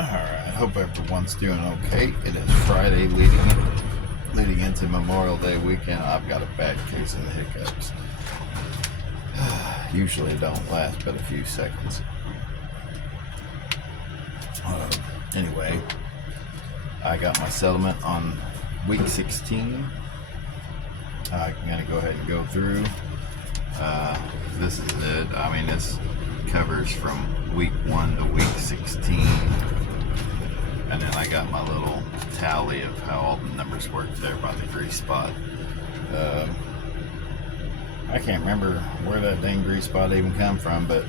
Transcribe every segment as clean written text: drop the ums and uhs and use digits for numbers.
Alright, hope everyone's doing okay. It is Friday leading into Memorial Day weekend. I've got a bad case of the hiccups. Usually don't last but a few seconds. Anyway, I got my settlement on week 16. I'm going to go ahead and go through. This is it. I mean, this covers from week 1 to week 16. And then I got my little tally of how all the numbers work there by the grease spot. I can't remember where that dang grease spot even come from, but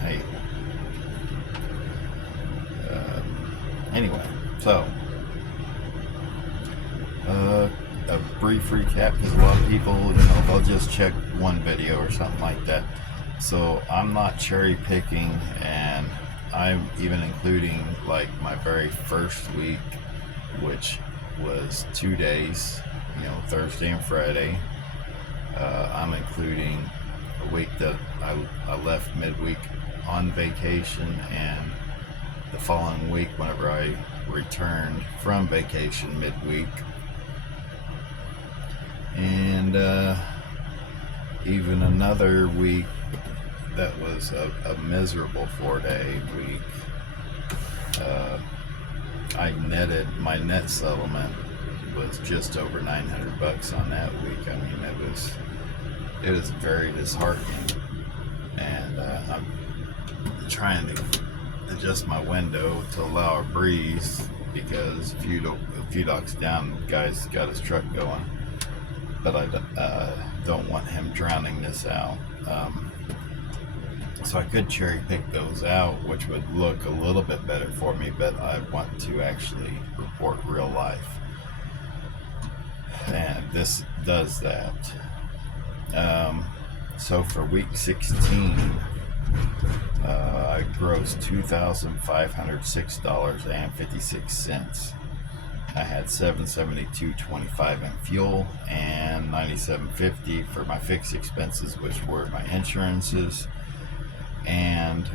hey. Anyway, so a brief recap, because a lot of people, they'll just check one video or something like that. So I'm not cherry picking, and I'm even including like my very first week, which was 2 days, Thursday and Friday. I'm including a week that I left midweek on vacation, and the following week whenever I returned from vacation midweek. And even another week that was a miserable 4-day week. My net settlement was just over $900 on that week. I mean, it was very disheartening, and I'm trying to adjust my window to allow a breeze, because a few docks down, the guy's got his truck going, but I don't want him drowning this out. So I could cherry pick those out, which would look a little bit better for me, but I want to actually report real life. And this does that. So for week 16, I grossed $2,506.56. I had $772.25 in fuel and $97.50 for my fixed expenses, which were my insurances and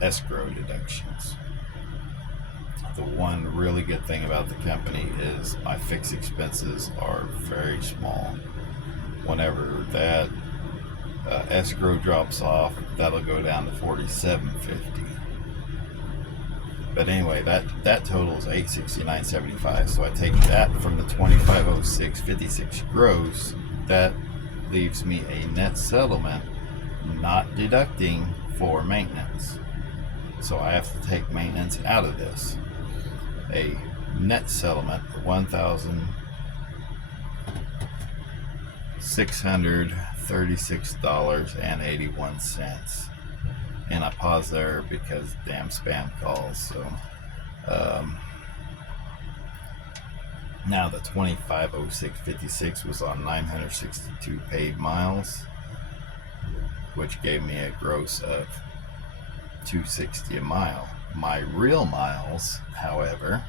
escrow deductions. The one really good thing about the company is my fixed expenses are very small. Whenever that escrow drops off, that'll go down to $47.50. But anyway, that totals $869.75. So I take that from the $2506.56 gross. That leaves me a net settlement, not deducting for maintenance. So I have to take maintenance out of this. A net settlement of $1,636.81. And I pause there because damn spam calls. So now the $2506.56 was on 962 paid miles, which gave me a gross of $260 a mile. My real miles, however,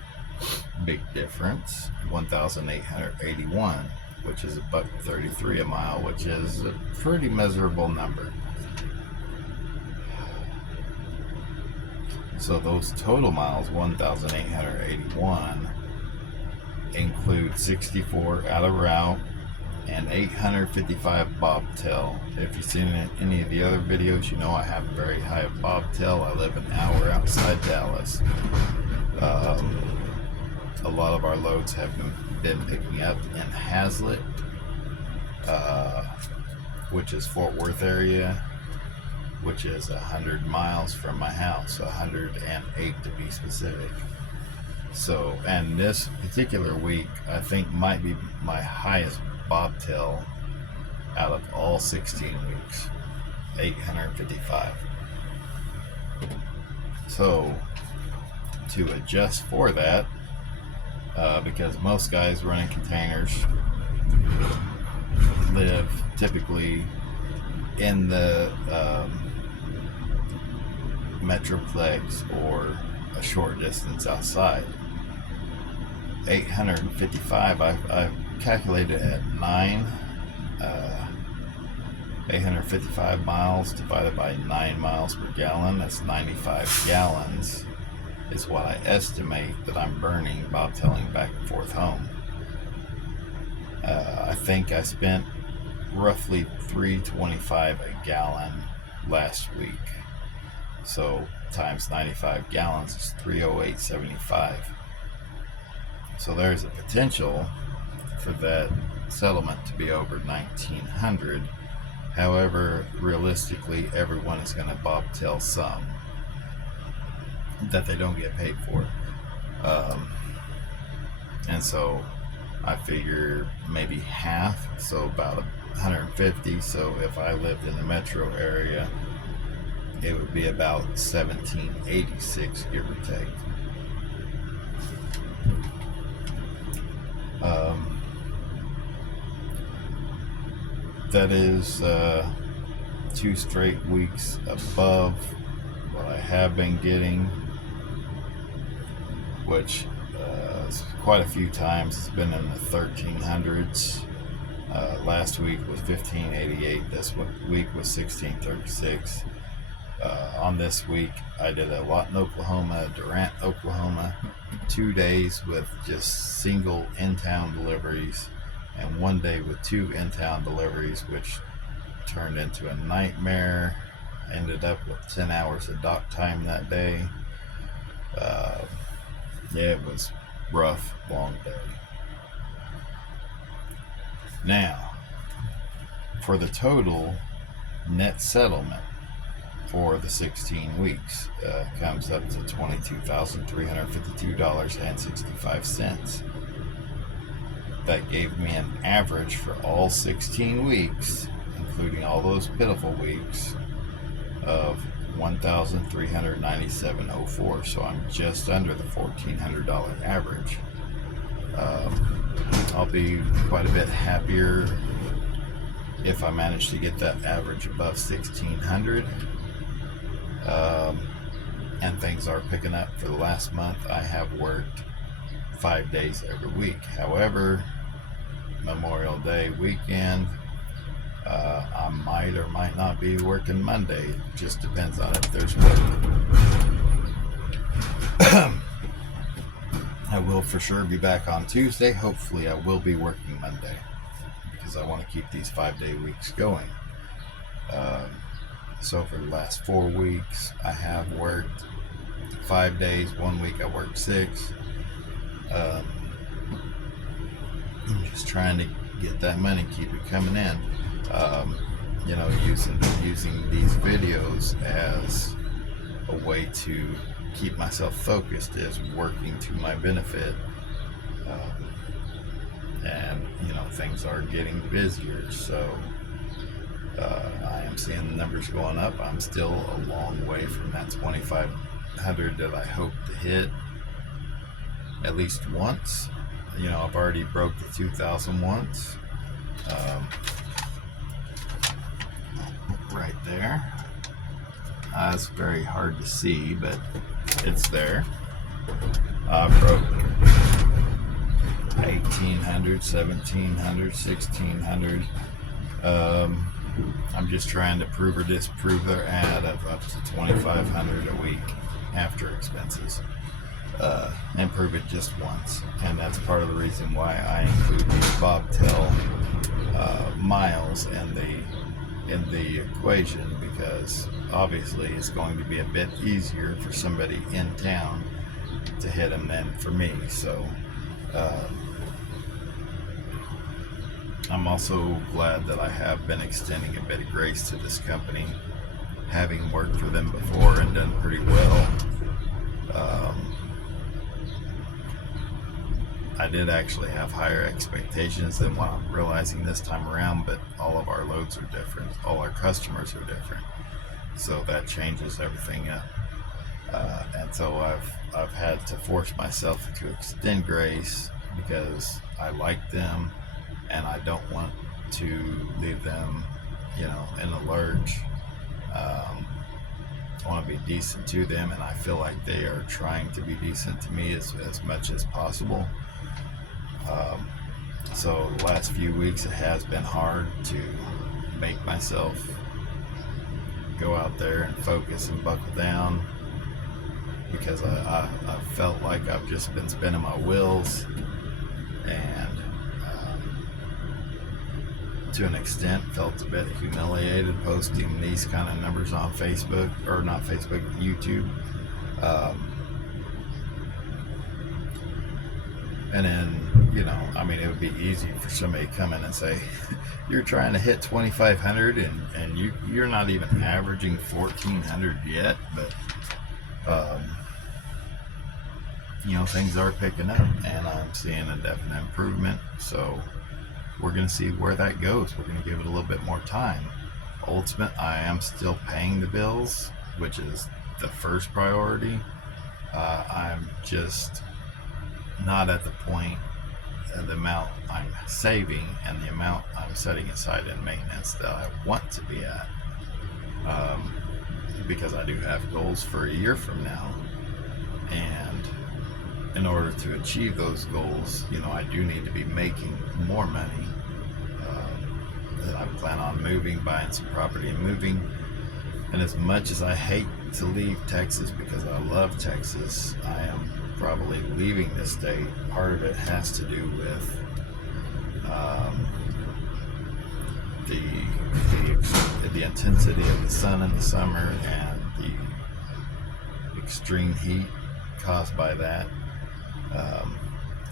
big difference, 1,881, which is $1.33 a mile, which is a pretty miserable number. So those total miles, 1,881, include 64 out of route and 855 bobtail. If you've seen any of the other videos, I have a very high bobtail. I live an hour outside Dallas. A lot of our loads have been picking up in Hazlet, which is Fort Worth area, which is 100 miles from my house, 108 to be specific. So, and this particular week, I think might be my highest bobtail out of all 16 weeks, 855. So, to adjust for that, because most guys running containers live typically in the metroplex or a short distance outside. 855, I calculated at 9 855 miles divided by 9 miles per gallon, that's 95 gallons, is what I estimate that I'm burning bobtailing back and forth home. I think I spent roughly $3.25 a gallon last week. So times 95 gallons is $308.75. So there's a potential for that settlement to be over $1,900. However, realistically, everyone is going to bobtail some that they don't get paid for. And so I figure maybe half, so about 150. So if I lived in the metro area, it would be about $17.86, give or take. That is 2 straight weeks above what I have been getting, which is quite a few times. It's been in the 1300s. Last week was 1588. This week was 1636. On this week, I did a lot in Oklahoma, Durant, Oklahoma, 2 days with just single in-town deliveries, and 1 day with 2 in-town deliveries, which turned into a nightmare. Ended up with 10 hours of dock time that day. Yeah, it was rough, long day. Now, for the total net settlement for the 16 weeks, comes up to $22,352.65. That gave me an average for all 16 weeks, including all those pitiful weeks, of $1,397.04. So I'm just under the $1,400 average. I'll be quite a bit happier if I manage to get that average above 1,600. And things are picking up. For the last month, I have worked 5 days every week. However, Memorial Day weekend, I might or might not be working Monday. It just depends on if there's work. I will for sure be back on Tuesday. Hopefully I will be working Monday, because I want to keep these 5-day weeks going. So for the last 4 weeks, I have worked 5 days. 1 week I worked 6. I'm just trying to get that money, keep it coming in. Using these videos as a way to keep myself focused is working to my benefit. And things are getting busier, so I am seeing the numbers going up. I'm still a long way from that 2,500 that I hope to hit at least once. I've already broke the 2,000 once. Right there. It's very hard to see, but it's there. I broke 1,800, 1,700, 1,600. I'm just trying to prove or disprove their ad of up to 2,500 a week after expenses, and prove it just once. And that's part of the reason why I include these bobtail miles in the equation, because obviously it's going to be a bit easier for somebody in town to hit them than for me. So I'm also glad that I have been extending a bit of grace to this company, having worked for them before and done pretty well. I did actually have higher expectations than what I'm realizing this time around, but all of our loads are different. All our customers are different. So that changes everything up. And so I've had to force myself to extend grace, because I like them and I don't want to leave them, in a lurch. I want to be decent to them, and I feel like they are trying to be decent to me as much as possible. So the last few weeks it has been hard to make myself go out there and focus and buckle down, because I felt like I've just been spinning my wheels, and to an extent felt a bit humiliated posting these kind of numbers on Facebook, or not Facebook, YouTube. And then, I mean, it would be easy for somebody to come in and say, you're trying to hit 2,500 and you're not even averaging 1,400 yet, but things are picking up, and I'm seeing a definite improvement. So we're going to see where that goes. We're going to give it a little bit more time. Ultimate, I am still paying the bills, which is the first priority. I'm just not at the point, the amount I'm saving and the amount I'm setting aside in maintenance that I want to be at, because I do have goals for a year from now, and in order to achieve those goals, I do need to be making more money. I plan on moving, buying some property and moving. And as much as I hate to leave Texas, because I love Texas, I am probably leaving this state. Part of it has to do with the intensity of the sun in the summer and the extreme heat caused by that.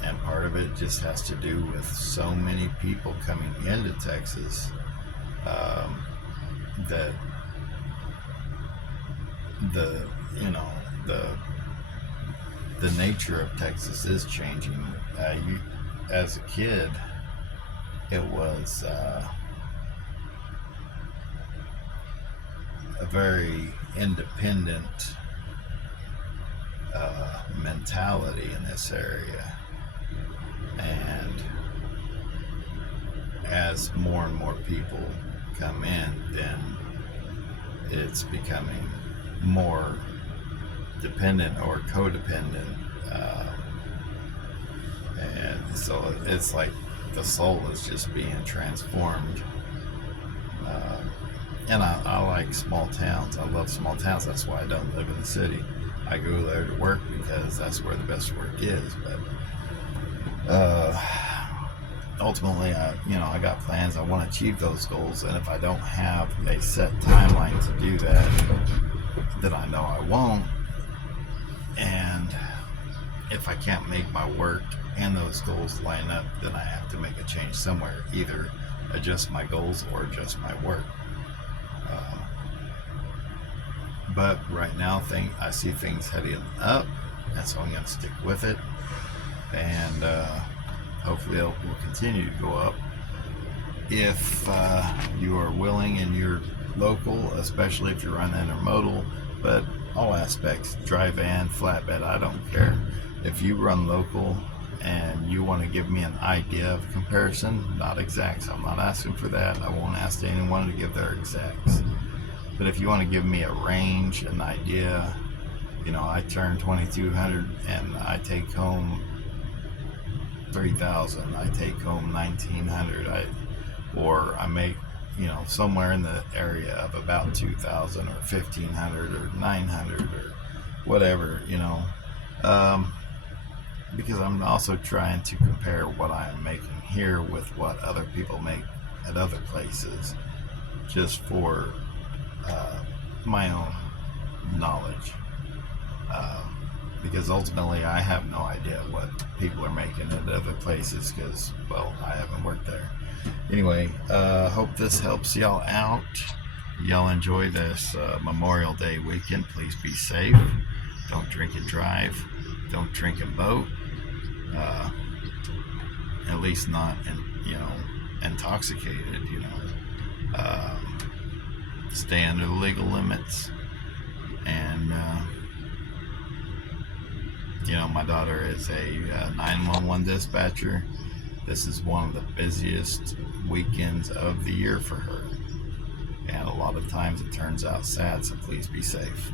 And part of it just has to do with so many people coming into Texas, that the nature of Texas is changing. As a kid, it was a very independent mentality in this area, and as more and more people come in, then it's becoming more dependent or codependent, and so it's like the soul is just being transformed. And I like small towns. I love small towns. That's why I don't live in the city. I go there to work because that's where the best work is. But ultimately, I got plans. I want to achieve those goals, and if I don't have a set timeline to do that, then I know I won't. And if I can't make my work and those goals line up, then I have to make a change somewhere. Either adjust my goals or adjust my work. But right now, I see things heading up, and so I'm going to stick with it, and hopefully it will continue to go up. If you are willing and you're local, especially if you run intermodal, but all aspects, dry van, flatbed, I don't care. If you run local and you want to give me an idea of comparison, not exacts, I'm not asking for that. I won't ask anyone to give their exacts. But if you want to give me a range, an idea, I turn 2,200 and I take home 3,000, I take home 1,900, or I make, somewhere in the area of about 2,000 or 1,500 or 900 or whatever, because I'm also trying to compare what I'm making here with what other people make at other places, just for my own knowledge, because ultimately I have no idea what people are making at other places, because, well, I haven't worked there. Anyway, hope this helps y'all out. Y'all enjoy this Memorial Day weekend. Please be safe. Don't drink and drive. Don't drink and boat. At least not intoxicated. Stay under the legal limits. And my daughter is a 911 dispatcher. This is one of the busiest weekends of the year for her, and a lot of times it turns out sad, so please be safe.